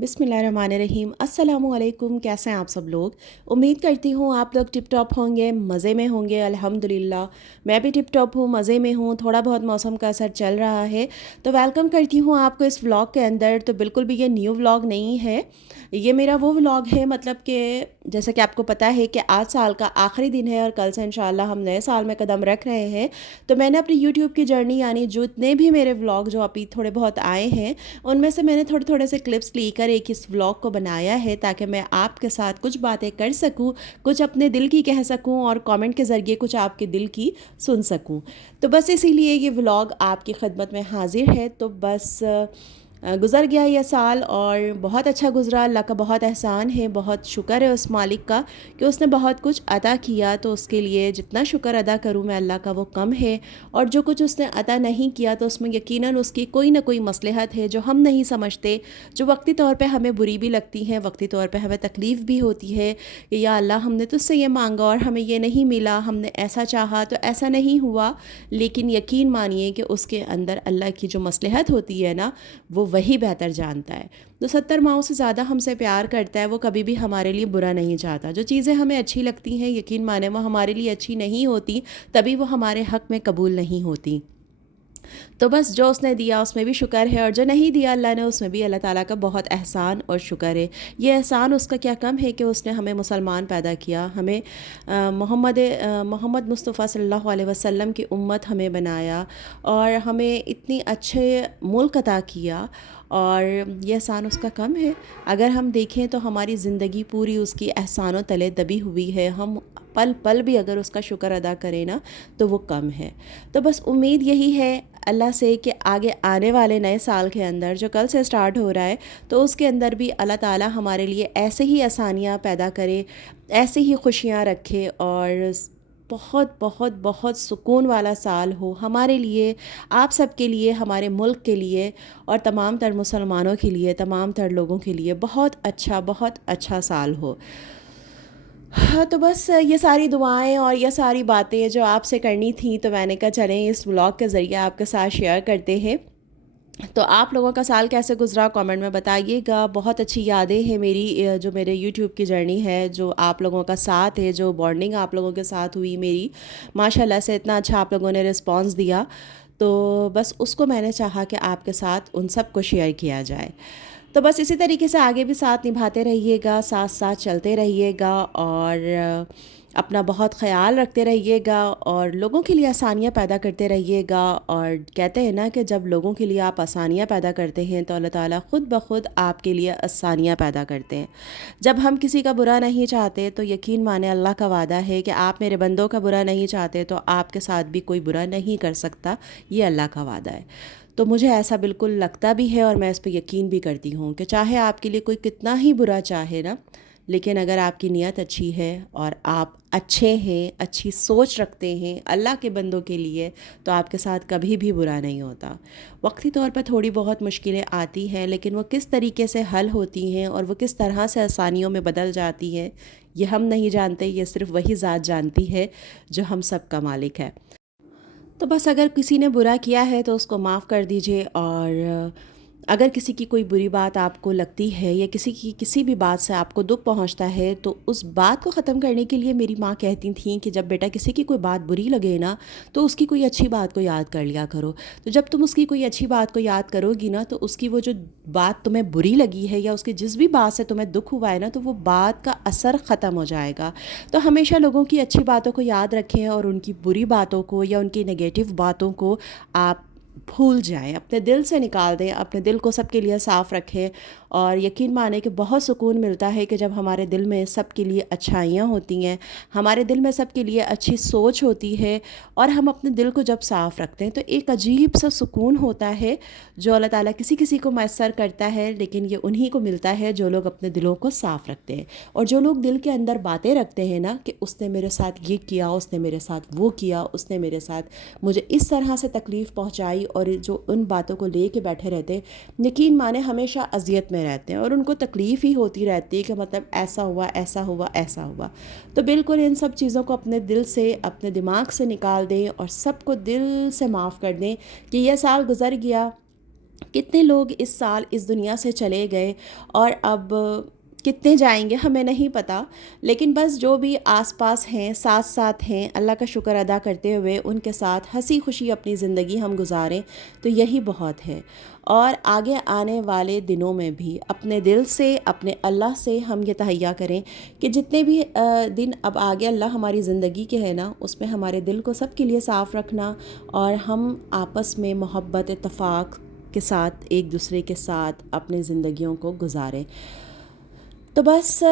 बिस्मिल्लाहिर्रहमानिर्रहीम। अस्सलामुअलैकुम। कैसे हैं आप सब लोग? उम्मीद करती हूँ आप लोग टिप टॉप होंगे, मज़े में होंगे। अल्हम्दुलिल्लाह मैं भी टिप टॉप हूँ, मज़े में हूँ। थोड़ा बहुत मौसम का असर चल रहा है, तो वेलकम करती हूँ आपको इस व्लॉग के अंदर। तो बिल्कुल भी ये न्यू व्लॉग नहीं है, ये मेरा वो व्लॉग है, मतलब कि जैसा कि आपको पता है कि आज साल का आखिरी दिन है और कल से इंशाल्लाह हम नए साल में कदम रख रहे हैं। तो मैंने अपनी यूट्यूब की जर्नी, यानी जितने भी मेरे व्लॉग जो अभी थोड़े बहुत आए हैं, उनमें से मैंने थोड़े थोड़े से क्लिप्स लेकर एक इस व्लॉग को बनाया है, ताकि मैं आपके साथ कुछ बातें कर सकूं, कुछ अपने दिल की कह सकूं और कमेंट के ज़रिए कुछ आपके दिल की सुन सकूं। तो बस इसीलिए ये व्लॉग आपकी खिदमत में हाजिर है। तो बस गुज़र गया ये साल और बहुत अच्छा गुज़रा। अल्लाह का बहुत एहसान है, बहुत शुक्र है उस मालिक का कि उसने बहुत कुछ अता किया। तो उसके लिए जितना शुक्र अदा करूँ मैं अल्लाह का, वो कम है। और जो कुछ उसने अता नहीं किया तो उसमें यकीनन उसकी कोई ना कोई मसलहत है जो हम नहीं समझते, जो वक्ती तौर पे हमें बुरी भी लगती हैं, वक्ती तौर पे हमें तकलीफ़ भी होती है कि या अल्लाह हमने तुझसे ये मांगा और हमें ये नहीं मिला, हमने ऐसा चाहा तो ऐसा नहीं हुआ। लेकिन यकीन मानिए कि उसके अंदर अल्लाह की जो मसलहत होती है ना, वो वही बेहतर जानता है। जो 70 माओं से ज़्यादा हमसे प्यार करता है, वो कभी भी हमारे लिए बुरा नहीं चाहता। जो चीज़ें हमें अच्छी लगती हैं, यकीन माने वो हमारे लिए अच्छी नहीं होती, तभी वो हमारे हक़ में कबूल नहीं होती। तो बस जो उसने दिया उसमें भी शुक्र है, और जो नहीं दिया अल्लाह ने, उसमें भी अल्लाह ताला का बहुत एहसान और शुक्र है। ये एहसान उसका क्या कम है कि उसने हमें मुसलमान पैदा किया, हमें मोहम्मद मुस्तफ़ा सल्लल्लाहु अलैहि वसल्लम की उम्मत हमें बनाया और हमें इतनी अच्छे मुल्क अता किया। और ये एहसान उसका कम है? अगर हम देखें तो हमारी ज़िंदगी पूरी उसकी एहसानों तले दबी हुई है। हम पल पल भी अगर उसका शुक्र अदा करें ना, तो वो कम है। तो बस उम्मीद यही है अल्लाह से कि आगे आने वाले नए साल के अंदर, जो कल से स्टार्ट हो रहा है, तो उसके अंदर भी अल्लाह ताला हमारे लिए ऐसे ही आसानियाँ पैदा करे, ऐसे ही खुशियाँ रखे और बहुत बहुत बहुत सुकून वाला साल हो हमारे लिए, आप सब के लिए, हमारे मुल्क के लिए और तमाम तर मुसलमानों के लिए, तमाम तर लोगों के लिए बहुत अच्छा साल हो। हाँ, तो बस ये सारी दुआएं और ये सारी बातें जो आपसे करनी थी, तो मैंने कहा चलें इस व्लॉग के ज़रिए आपके साथ शेयर करते हैं। तो आप लोगों का साल कैसे गुज़रा कमेंट में बताइएगा। बहुत अच्छी यादें हैं मेरी, जो मेरे यूट्यूब की जर्नी है, जो आप लोगों का साथ है, जो बॉन्डिंग आप लोगों के साथ हुई मेरी, माशाल्लाह से इतना अच्छा आप लोगों ने रिस्पॉन्स दिया। तो बस उसको मैंने चाहा कि आपके साथ उन सब को शेयर किया जाए। तो बस इसी तरीके से आगे भी साथ निभाते रहिएगा, साथ साथ चलते रहिएगा और अपना बहुत ख़याल रखते रहिएगा और लोगों के लिए आसानियाँ पैदा करते रहिएगा। और कहते हैं ना कि जब लोगों के लिए आप आसानियाँ पैदा करते हैं तो अल्लाह ताला ख़ुद ब खुद आपके लिए आसानियाँ पैदा करते हैं। जब हम किसी का बुरा नहीं चाहते तो यकीन माने अल्लाह का वादा है कि आप मेरे बंदों का बुरा नहीं चाहते तो आपके साथ भी कोई बुरा नहीं कर सकता, ये अल्लाह का वादा है। तो मुझे ऐसा बिल्कुल लगता भी है और मैं इस पे यकीन भी करती हूँ कि चाहे आपके लिए कोई कितना ही बुरा चाहे ना, लेकिन अगर आपकी नीयत अच्छी है और आप अच्छे हैं, अच्छी सोच रखते हैं अल्लाह के बंदों के लिए, तो आपके साथ कभी भी बुरा नहीं होता। वक्ती तौर पर थोड़ी बहुत मुश्किलें आती हैं, लेकिन वो किस तरीके से हल होती हैं और वो किस तरह से आसानियों में बदल जाती हैं, ये हम नहीं जानते, ये सिर्फ़ वही ज़ात जानती है जो हम सब का मालिक है। तो बस अगर किसी ने बुरा किया है तो उसको माफ़ कर दीजिए। और अगर किसी की कोई बुरी बात आपको लगती है या किसी की किसी भी बात से आपको दुख पहुंचता है, तो उस बात को ख़त्म करने के लिए मेरी माँ कहती थी कि जब बेटा किसी की कोई बात बुरी लगे ना, तो उसकी कोई अच्छी बात को याद कर लिया करो। तो जब तुम उसकी कोई अच्छी बात को याद करोगी ना, तो उसकी वो जो बात तुम्हें बुरी लगी है या उसकी जिस भी बात से तुम्हें दुख हुआ है ना, तो वो बात का असर ख़त्म हो जाएगा। तो हमेशा लोगों की अच्छी बातों को याद रखें और उनकी बुरी बातों को या उनकी नेगेटिव बातों को आप भूल जाएं, अपने दिल से निकाल दें, अपने दिल को सबके लिए साफ़ रखें। और यकीन माने कि बहुत सुकून मिलता है कि जब हमारे दिल में सबके लिए अच्छाइयाँ होती हैं, हमारे दिल में सबके लिए अच्छी सोच होती है और हम अपने दिल को जब साफ़ रखते हैं, तो एक अजीब सा सुकून होता है जो अल्लाह ताला किसी किसी को मैसर करता है, लेकिन ये उन्हीं को मिलता है जो लोग अपने दिलों को साफ़ रखते हैं। और जो लोग दिल के अंदर बातें रखते हैं ना कि उसने मेरे साथ ये किया, उसने मेरे साथ वो किया, उसने मेरे साथ मुझे इस तरह से तकलीफ़ पहुँचाई, और जो उन बातों को ले के बैठे रहते हैं, यकीन माने हमेशा अज़ियत में रहते हैं और उनको तकलीफ़ ही होती रहती है कि मतलब ऐसा हुआ, ऐसा हुआ, ऐसा हुआ। तो बिल्कुल इन सब चीज़ों को अपने दिल से, अपने दिमाग से निकाल दें और सबको दिल से माफ़ कर दें कि यह साल गुज़र गया, کتنے لوگ اس سال اس دنیا سے چلے گئے اور اب کتنے جائیں گے ہمیں نہیں پتہ، لیکن بس جو بھی آس پاس ہیں، ساتھ ساتھ ہیں، اللہ کا شکر ادا کرتے ہوئے ان کے ساتھ ہنسی خوشی اپنی زندگی ہم گزاریں تو یہی بہت ہے۔ اور آگے آنے والے دنوں میں بھی اپنے دل سے، اپنے اللہ سے ہم یہ تہیہ کریں کہ جتنے بھی دن اب آگے اللہ ہماری زندگی کے ہے نا، اس میں ہمارے دل کو سب کے لیے صاف رکھنا، اور ہم آپس میں محبت اتفاق کے ساتھ ایک دوسرے کے ساتھ اپنے زندگیوں کو گزاریں۔ تو بس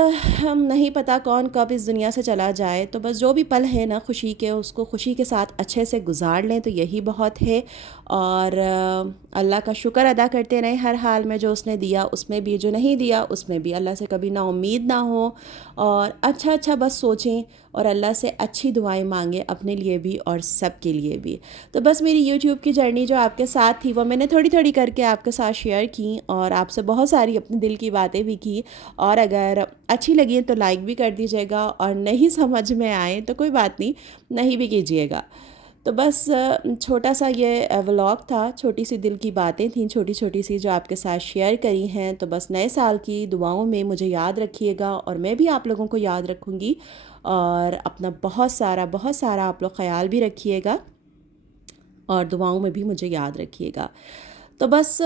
ہم نہیں پتہ کون کب اس دنیا سے چلا جائے، تو بس جو بھی پل ہے نا خوشی کے، اس کو خوشی کے ساتھ اچھے سے گزار لیں تو یہی بہت ہے۔ اور اللہ کا شکر ادا کرتے رہیں ہر حال میں، جو اس نے دیا اس میں بھی، جو نہیں دیا اس میں بھی اللہ سے کبھی نا امید نہ ہو، اور اچھا اچھا بس سوچیں اور اللہ سے اچھی دعائیں مانگیں اپنے لیے بھی اور سب کے لیے بھی۔ تو بس میری یوٹیوب کی جرنی جو آپ کے ساتھ تھی وہ میں نے تھوڑی تھوڑی کر کے آپ کے ساتھ شیئر کی، اور آپ سے بہت ساری اپنے دل کی باتیں بھی کی، اور اگر اچھی لگی تو لائک بھی کر دیجیے گا، اور نہیں سمجھ میں آئے تو کوئی بات نہیں، نہیں بھی کیجیے گا۔ تو بس چھوٹا سا یہ ولاگ تھا، چھوٹی سی دل کی باتیں تھیں، چھوٹی چھوٹی سی جو آپ کے ساتھ شیئر کری ہیں۔ تو بس نئے سال کی دعاؤں میں مجھے یاد رکھیے گا، اور میں بھی آپ لوگوں کو یاد رکھوں گی، اور اپنا بہت سارا آپ لوگ خیال بھی رکھیے گا، اور دعاؤں میں بھی مجھے یاد رکھیے گا۔ تو بس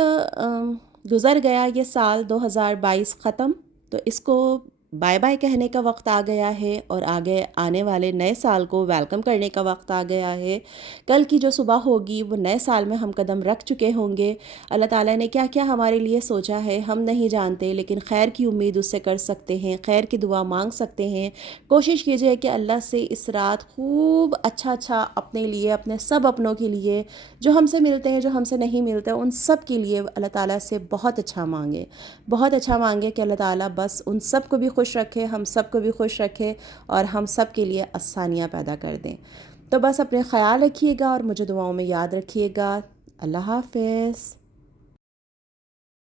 گزر گیا یہ سال 2022 ختم، تو اس کو بائے بائے کہنے کا وقت آ گیا ہے، اور آگے آنے والے نئے سال کو ویلکم کرنے کا وقت آ گیا ہے۔ کل کی جو صبح ہوگی وہ نئے سال میں ہم قدم رکھ چکے ہوں گے۔ اللہ تعالیٰ نے کیا کیا ہمارے لیے سوچا ہے ہم نہیں جانتے، لیکن خیر کی امید اس سے کر سکتے ہیں، خیر کی دعا مانگ سکتے ہیں۔ کوشش کیجئے کہ اللہ سے اس رات خوب اچھا اپنے لیے، اپنے سب اپنوں کے لیے، جو ہم سے ملتے ہیں، جو ہم سے نہیں ملتے، ان سب کے لیے اللہ تعالیٰ سے بہت اچھا مانگے، بہت اچھا مانگے کہ اللہ تعالیٰ بس ان سب کو بھی خوش رکھے، ہم سب کو بھی خوش رکھے، اور ہم سب کے لیے آسانیاں پیدا کر دیں۔ تو بس اپنے خیال رکھیے گا، اور مجھے دعاؤں میں یاد رکھیے گا۔ اللہ حافظ۔